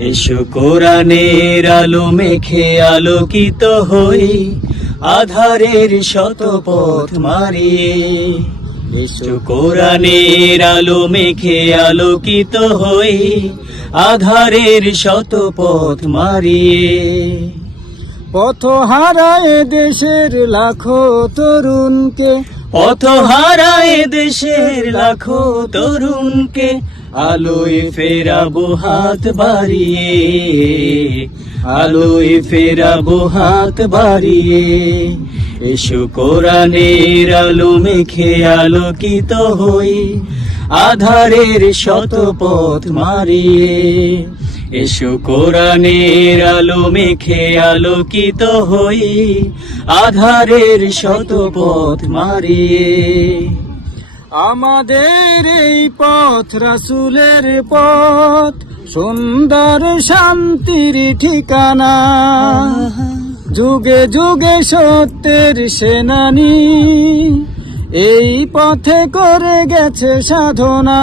এসো কোরআনের আলো মেখে আলোকিত হই, আধারের শত পথ মারিয়ে। এসো কোরআনের আলো মেখে আলোকিত হই, আধারের শত পথ মারিয়ে। পথ হারায় দেশের লাখো তরুণকে পথ হারায় দেশের লাখো তরুণকে, আলোয় ফেরাবো হাত বাড়িয়ে, আলোয় ফেরাবো হাত বাড়িয়ে। এসো কোরআনের আলো, মেখে আলোকিত হই, আধারের শত পথ মারিয়ে। এসো কোরআনের আলো মেখে আলোকিত হই, আধারের শত পথ মারিয়ে। আমাদের এই পথ রাসুলের পথ, সুন্দর শান্তির ঠিকানা। যুগে যুগে সত্যের সেনানি, এই পথে করে গেছে সাধনা।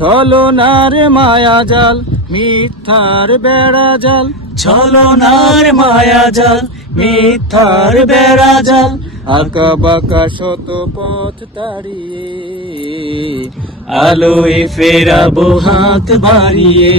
চলো নার মায়া জাল মিথ্যার বেড়া জাল। ছলনার মায়া জাল মিথ্যার বেড়া জাল। আঁকা বাঁকা শত পথ তাড়িয়ে আলোয় ফেরাবো হাত বাড়িয়ে।